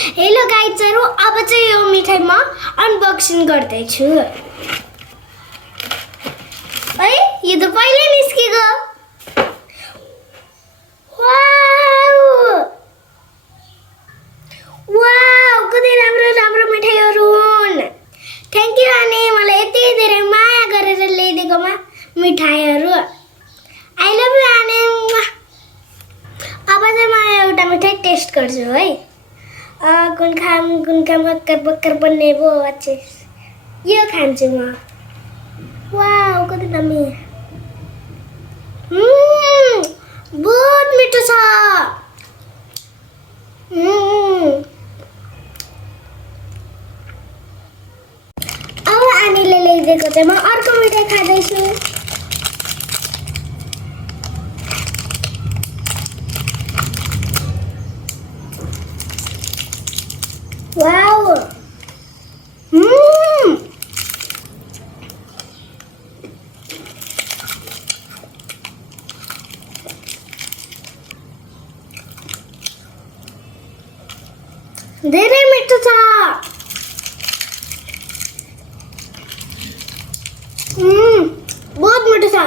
Hello गाइजहरु, अब चाहिँ यो मिठाई म अनबक्सिङ गर्दै छु। है यो त पहिले निस्केको। वाउ वाउ कति राम्रो राम्रो मिठाईहरु हुन्। थ्यांक यू अनि मलाई यति धेरै माया गरेर ल्याइदिएकोमा मिठाईहरु। आई लभ यू अनि। अब चाहिँ म एउटा मिठाई टेस्ट गर्छु है। कुन खाम बक्कर बक्कर बन्ने भो अच्छे। यो खान्छु म। वाउ कति दामी। बहुत मिठो छ। अब आनीले ल्याइदिएको चाहिँ म अर्को मिठाई खाँदैछु। वाउ धेरै मिठो छ। बहुत मिठो छ।